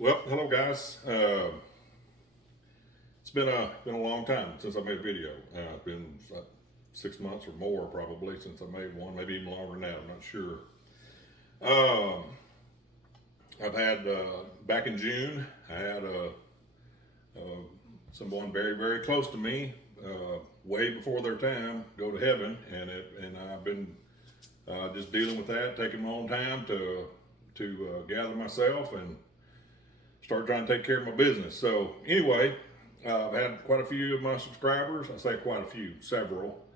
Well, hello guys. It's been a long time since I made a video. It's been 6 months or more probably since I made one, maybe even longer than that. I'm not sure. Um, I've had back in June. I had uh, someone very close to me, way before their time, go to heaven, and I've been just dealing with that, taking my own time to gather myself and start trying to take care of my business. So anyway, I've had quite a few of my subscribers. I say quite a few, several.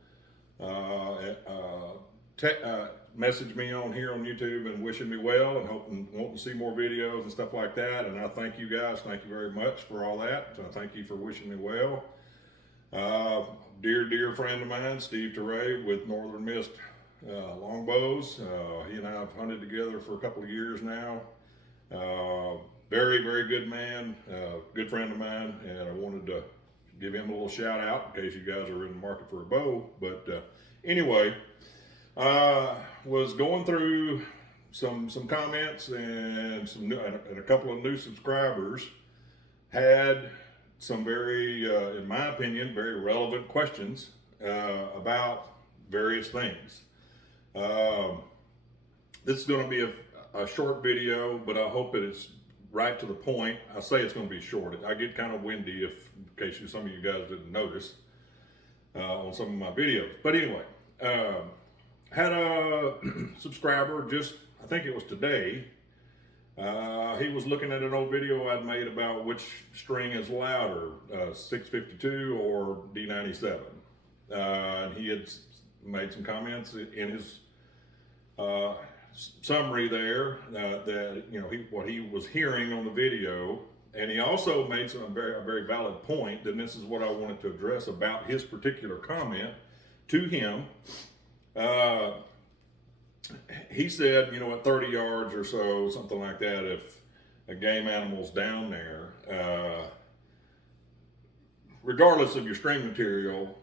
Message me on here on YouTube and wishing me well and wanting to see more videos and stuff like that. And I thank you guys. Thank you very much for all that. Thank you for wishing me well. Dear friend of mine, Steve Teray with Northern Mist Longbows. He and I have hunted together for a couple of years now. Very good man, good friend of mine, and I wanted to give him a little shout out in case you guys are in the market for a bow. But anyway, was going through some comments and and a couple of new subscribers had some very, in my opinion, very relevant questions about various things. This is going to be a short video, but I hope that it's right to the point. I say it's going to be short. I get kind of windy, in case some of you guys didn't notice on some of my videos. But anyway, had a subscriber just, I think it was today. He was looking at an old video I'd made about which string is louder, 652 or D97. And he had made some comments in his summary there that what he was hearing on the video, and he also made a very valid point. And this is what I wanted to address about his particular comment to him. He said, at 30 yards or so, something like that, if a game animal's down there, regardless of your string material,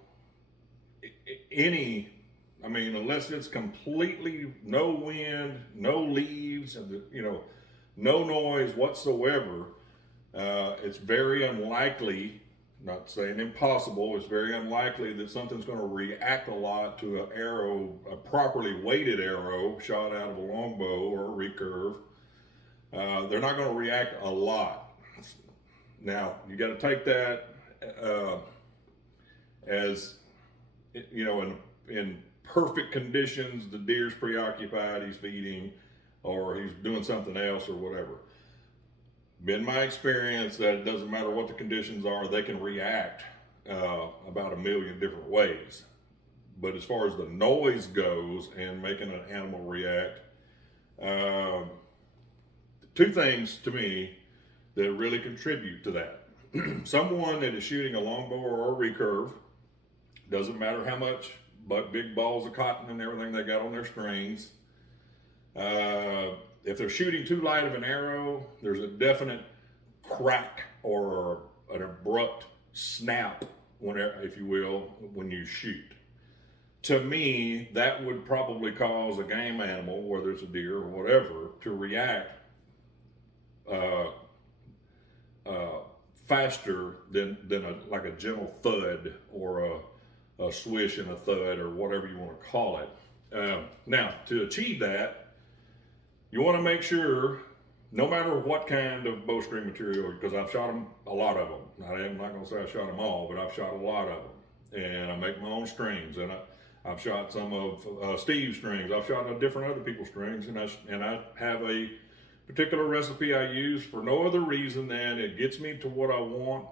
unless it's completely no wind, no leaves, and no noise whatsoever, it's very unlikely, not saying impossible, it's very unlikely that something's going to react a lot to a properly weighted arrow shot out of a longbow or a recurve. They're not going to react a lot. Now, you got to take that as, in perfect conditions, the deer's preoccupied, he's feeding, or he's doing something else or whatever. Been my experience that it doesn't matter what the conditions are, they can react about a million different ways. But as far as the noise goes and making an animal react, two things to me that really contribute to that. Someone that is shooting a longbow or a recurve, doesn't matter how much but big balls of cotton and everything they got on their strings. If they're shooting too light of an arrow, there's a definite crack or an abrupt snap, if you will, when you shoot. To me, that would probably cause a game animal, whether it's a deer or whatever, to react faster than like a gentle thud or a swish and a thud or whatever you want to call it. Now, to achieve that, you want to make sure, no matter what kind of bowstring material, because I've shot them, a lot of them. I'm not going to say I shot them all, but I've shot a lot of them. And I make my own strings, and I've shot some of Steve's strings. I've shot different other people's strings, and I have a particular recipe I use for no other reason than it gets me to what I want.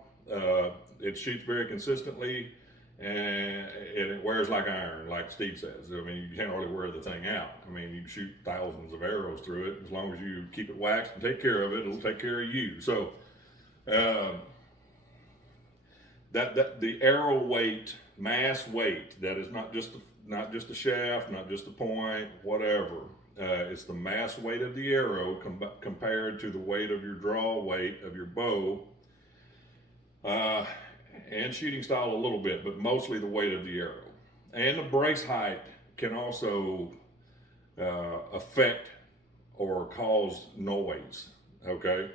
It shoots very consistently, and it wears like iron, like Steve says. I mean, you can't really wear the thing out. I mean, you can shoot thousands of arrows through it. As long as you keep it waxed and take care of it, it'll take care of you. So that the arrow weight, mass weight, that is not just the shaft, not just the point, whatever. It's the mass weight of the arrow compared to the weight of your draw weight of your bow, and shooting style a little bit, but mostly the weight of the arrow. And the brace height can also affect or cause noise, okay?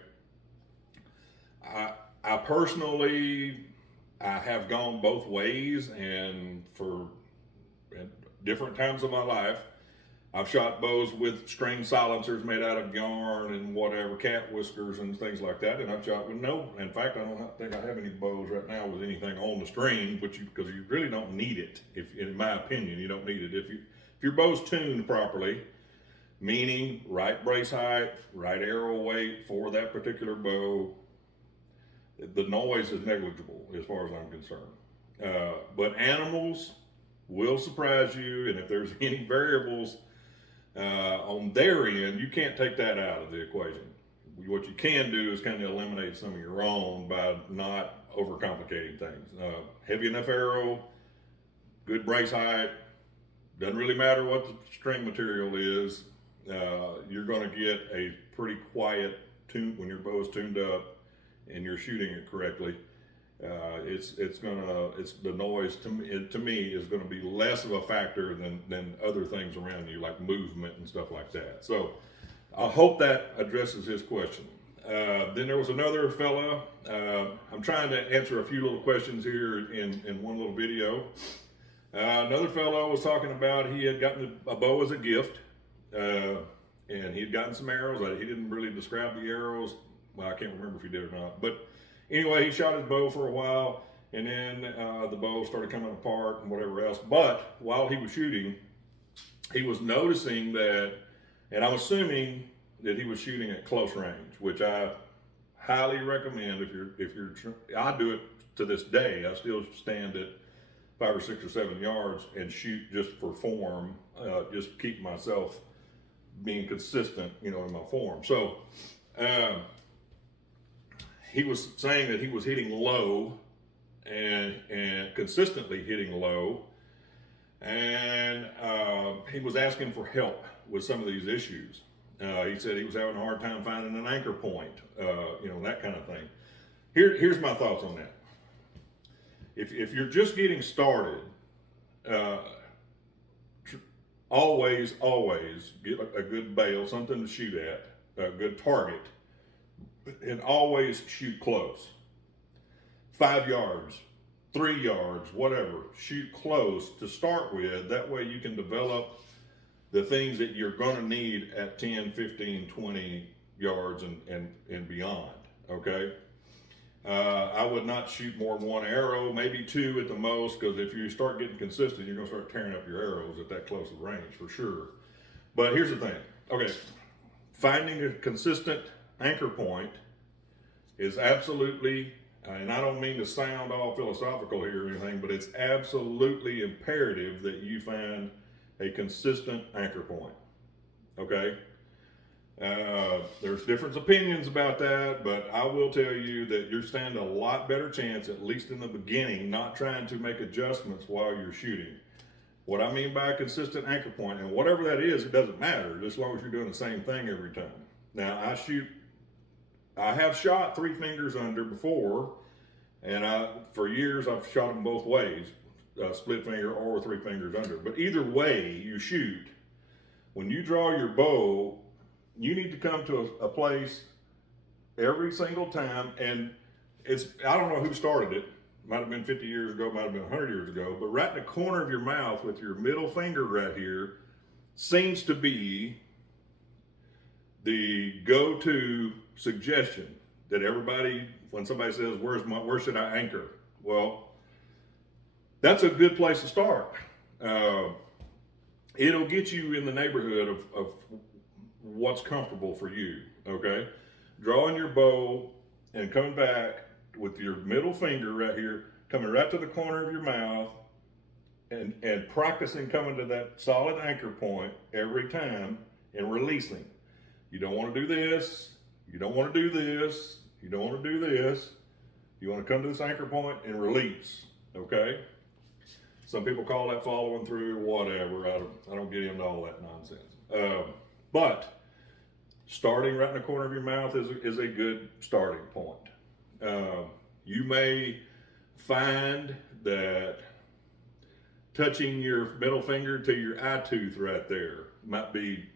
I personally, I have gone both ways, and for at different times of my life, I've shot bows with string silencers made out of yarn and whatever, cat whiskers and things like that. And I've shot with no. In fact, I don't think I have any bows right now with anything on the string, because you really don't need it. If, in my opinion, you don't need it. If your bow's tuned properly, meaning right brace height, right arrow weight for that particular bow, the noise is negligible as far as I'm concerned. But animals will surprise you, and if there's any variables on their end, you can't take that out of the equation. What you can do is kind of eliminate some of your own by not overcomplicating things. Heavy enough arrow, good brace height, doesn't really matter what the string material is. You're going to get a pretty quiet tune when your bow is tuned up and you're shooting it correctly. The noise to me is going to be less of a factor than other things around you, like movement and stuff like that. So I hope that addresses his question. Then there was another fella. I'm trying to answer a few little questions here in one little video. Another fellow was talking about he had gotten a bow as a gift, and he had gotten some arrows. He didn't really describe the arrows. Well, I can't remember if he did or not, but anyway, he shot his bow for a while, and then the bow started coming apart and whatever else. But while he was shooting, he was noticing that, and I'm assuming that he was shooting at close range, which I highly recommend. I do it to this day. I still stand at 5 or 6 or 7 yards and shoot just for form, just keep myself being consistent, in my form. So. He was saying that he was hitting low and consistently hitting low, and he was asking for help with some of these issues. He said he was having a hard time finding an anchor point, that kind of thing. Here's my thoughts on that. If you're just getting started, always get a good bail, something to shoot at, a good target. And always shoot close. 5 yards, 3 yards, whatever. Shoot close to start with. That way you can develop the things that you're going to need at 10, 15, 20 yards and beyond. Okay? I would not shoot more than one arrow, maybe 2 at the most, because if you start getting consistent, you're going to start tearing up your arrows at that close of range for sure. But here's the thing. Okay, finding a consistent anchor point is absolutely, and I don't mean to sound all philosophical here or anything, but it's absolutely imperative that you find a consistent anchor point. Okay? There's different opinions about that, but I will tell you that you're standing a lot better chance, at least in the beginning, not trying to make adjustments while you're shooting. What I mean by a consistent anchor point, and whatever that is, it doesn't matter, as long as you're doing the same thing every time. Now, I have shot 3 fingers under before, and for years I've shot them both ways, split finger or 3 fingers under. But either way you shoot, when you draw your bow, you need to come to a place every single time, and I don't know who started it. Might have been 50 years ago, might have been 100 years ago, but right in the corner of your mouth with your middle finger right here seems to be the go-to suggestion that everybody, when somebody says, where should I anchor? Well, that's a good place to start. It'll get you in the neighborhood of what's comfortable for you, okay? Drawing your bow and coming back with your middle finger right here, coming right to the corner of your mouth, and practicing coming to that solid anchor point every time and releasing. You don't want to do this, you don't want to do this, you don't want to do this. You want to come to this anchor point and release, okay? Some people call that following through, whatever. I don't get into all that nonsense. But starting right in the corner of your mouth is a good starting point. You may find that touching your middle finger to your eye tooth right there might be,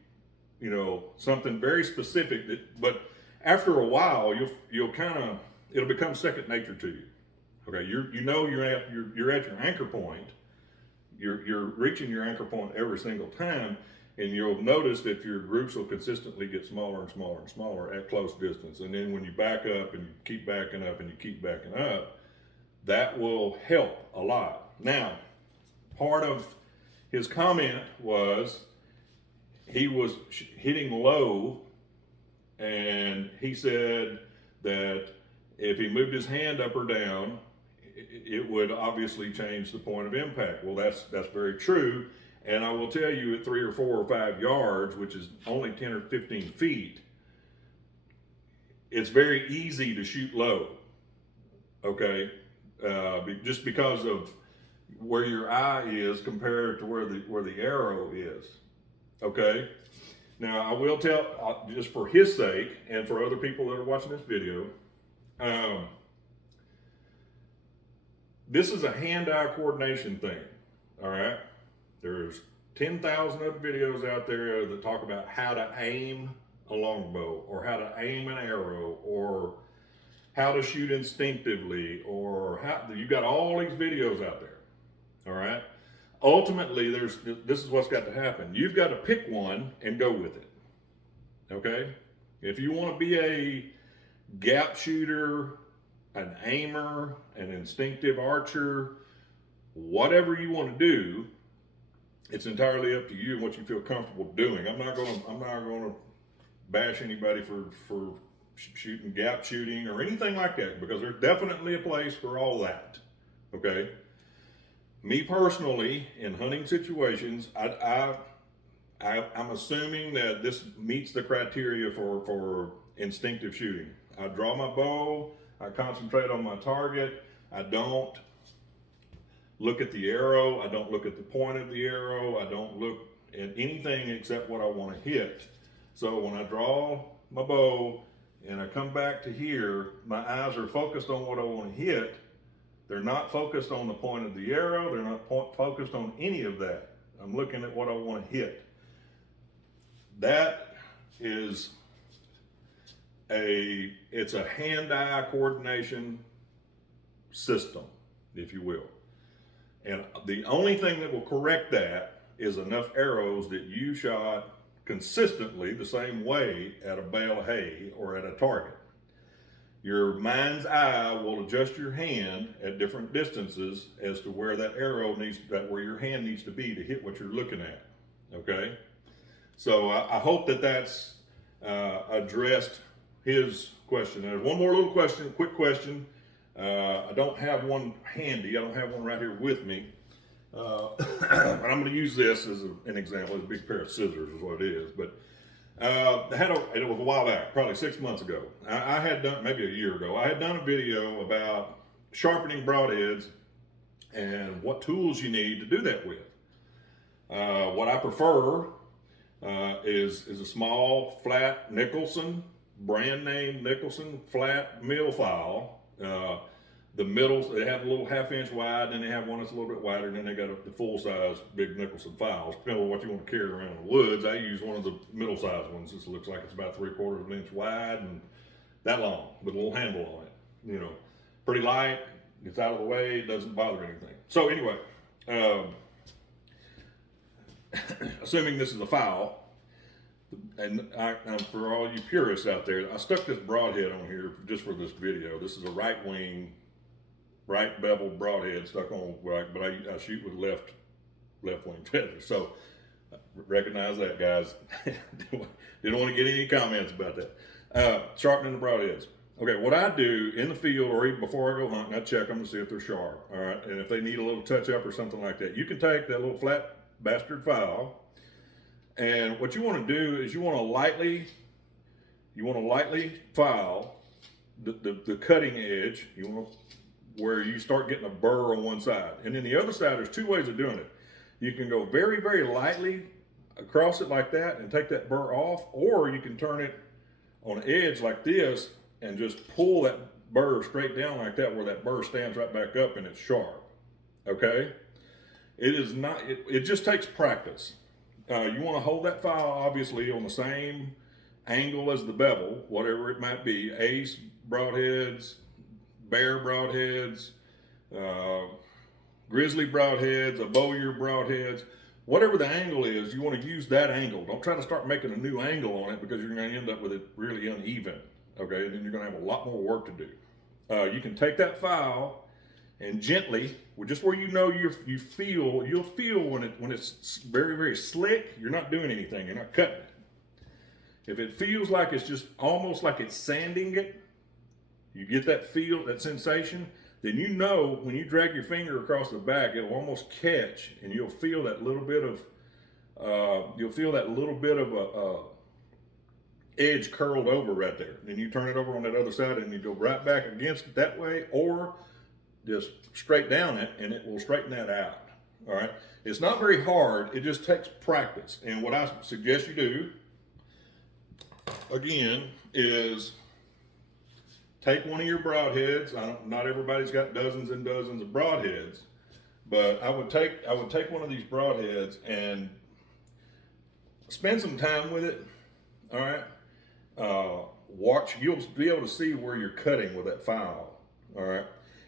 something very specific. But after a while, you'll kind of it'll become second nature to you. Okay, you're at your anchor point. You're reaching your anchor point every single time, and you'll notice that your groups will consistently get smaller and smaller and smaller at close distance. And then when you back up and you keep backing up and you keep backing up, that will help a lot. Now, part of his comment was he was hitting low, and he said that if he moved his hand up or down, it would obviously change the point of impact. Well, that's very true. And I will tell you, at 3 or 4 or 5 yards, which is only 10 or 15 feet, it's very easy to shoot low. Okay, just because of where your eye is compared to where the arrow is. Okay. Now I will tell, just for his sake and for other people that are watching this video, this is a hand-eye coordination thing. All right. There's 10,000 other videos out there that talk about how to aim a longbow, or how to aim an arrow, or how to shoot instinctively, or you got all these videos out there. All right. Ultimately, this is what's got to happen. You've got to pick one and go with it. Okay. If you want to be a gap shooter, an aimer, an instinctive archer, whatever you want to do, it's entirely up to you and what you feel comfortable doing. I'm not going to bash anybody for shooting gap shooting or anything like that, because there's definitely a place for all that. Okay. Me personally, in hunting situations, I'm assuming that this meets the criteria for instinctive shooting. I draw my bow, I concentrate on my target, I don't look at the arrow, I don't look at the point of the arrow, I don't look at anything except what I want to hit. So when I draw my bow and I come back to here, my eyes are focused on what I want to hit. They're not focused on the point of the arrow. They're not focused on any of that. I'm looking at what I want to hit. That is it's a hand-eye coordination system, if you will. And the only thing that will correct that is enough arrows that you shot consistently the same way at a bale of hay or at a target. Your mind's eye will adjust your hand at different distances as to where that arrow where your hand needs to be to hit what you're looking at. Okay, so I hope that that's addressed his question. There's one more little question, quick question. I don't have one handy. I don't have one right here with me. But I'm going to use this as an example. It's a big pair of scissors is what it is. But it was a while back, probably 6 months ago. I had done, maybe a year ago, I had done a video about sharpening broadheads and what tools you need to do that with. What I prefer is a small, flat Nicholson, brand name Nicholson flat mill file. The middles, they have a little 1/2 inch wide, and they have one that's a little bit wider, and then they got the full size big Nicholson files. Depending on what you want to carry around in the woods, I use one of the middle size ones. This looks like it's about 3/4 of an inch wide and that long, with a little handle on it. You know, pretty light, gets out of the way, it doesn't bother anything. So anyway, assuming this is a file, and for all you purists out there, I stuck this broadhead on here just for this video. This is a right bevel broadhead stuck on, but I shoot with left wing feather. So recognize that, guys. Didn't want to get any comments about that. Sharpening the broadheads. Okay, what I do in the field, or even before I go hunting, I check them to see if they're sharp. All right, and if they need a little touch up or something like that, you can take that little flat bastard file, and what you want to do is you want to lightly file the cutting edge. You want to, where you start getting a burr on one side. And then the other side, there's 2 ways of doing it. You can go very, very lightly across it like that and take that burr off, or you can turn it on an edge like this and just pull that burr straight down like that, where that burr stands right back up and it's sharp. Okay? It is not, it just takes practice. You want to hold that file obviously on the same angle as the bevel, whatever it might be, ace, broadheads, bear broadheads, grizzly broadheads, a bowyer broadheads, whatever the angle is, you want to use that angle. Don't try to start making a new angle on it because you're going to end up with it really uneven. Okay, and then you're going to have a lot more work to do. You can take that file and gently, just where you know you'll feel when it's very, very slick, you're not doing anything, you're not cutting it. If it feels like it's just almost like it's sanding it, you get that feel, that sensation, then you know when you drag your finger across the back, it'll almost catch, and you'll feel that little bit of a edge curled over right there. Then you turn it over on that other side, and you go right back against it that way, or just straight down it, and it will straighten that out. All right. It's not very hard. It just takes practice. And what I suggest you do, again, is take one of your broadheads. Not everybody's got dozens and dozens of broadheads, but I would take one of these broadheads and spend some time with it. All right. You'll be able to see where you're cutting with that file. All right.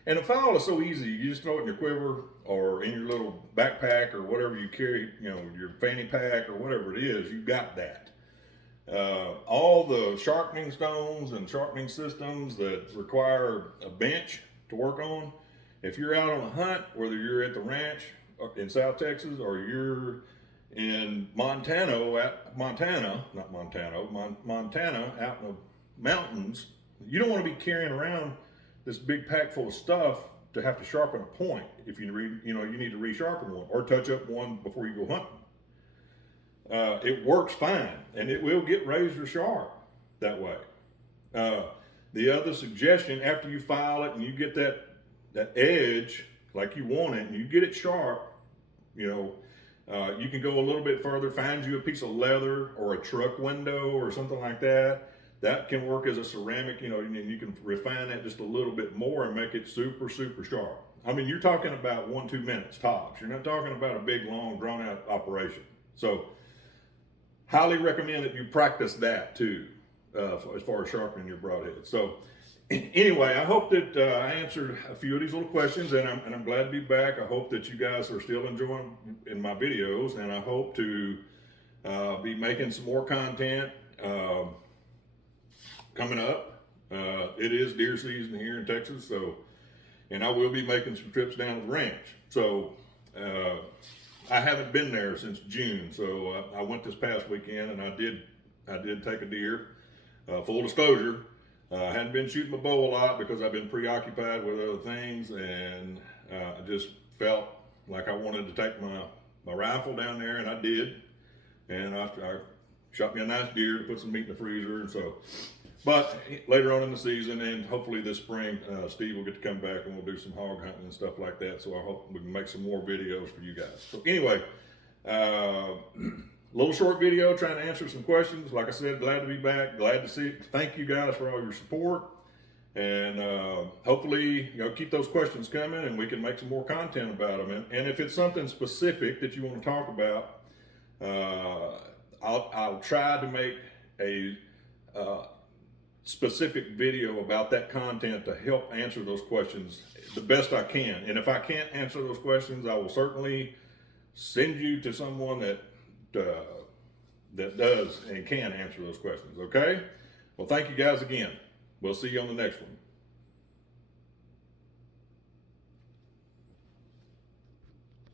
And the file is so easy. You just throw it in your quiver or in your little backpack or whatever you carry, your fanny pack or whatever it is, you got that. All the sharpening stones and sharpening systems that require a bench to work on, if you're out on a hunt, whether you're at the ranch in South Texas or you're in Montana out in the mountains, you don't want to be carrying around this big pack full of stuff to have to sharpen a point if you need to resharpen one or touch up one before you go hunting. It works fine, and it will get razor sharp that way. The other suggestion, after you file it and you get that edge like you want it, and you get it sharp, you can go a little bit further, find you a piece of leather or a truck window or something like that. That can work as a ceramic, and you can refine that just a little bit more and make it super, super sharp. I mean, you're talking about 1-2 minutes tops. You're not talking about a big, long, drawn-out operation. So, highly recommend that you practice that too, as far as sharpening your broadhead. So, anyway, I hope that I answered a few of these little questions, and I'm glad to be back. I hope that you guys are still enjoying in my videos, and I hope to be making some more content coming up. It is deer season here in Texas, and I will be making some trips down to the ranch. So I haven't been there since June, so I went this past weekend, and I did take a deer. Full disclosure, I hadn't been shooting my bow a lot because I've been preoccupied with other things, and I just felt like I wanted to take my rifle down there, and I did. And I shot me a nice deer to put some meat in the freezer, and so. But later on in the season, and hopefully this spring, Steve will get to come back and we'll do some hog hunting and stuff like that. So I hope we can make some more videos for you guys. So anyway, little short video trying to answer some questions. Like I said, glad to be back. Glad to see. Thank you guys for all your support. And hopefully, keep those questions coming and we can make some more content about them. And if it's something specific that you want to talk about, I'll try to make a specific video about that content to help answer those questions the best I can. And if I can't answer those questions, I will certainly send you to someone that does and can answer those questions. Okay? Well, thank you guys again. We'll see you on the next one.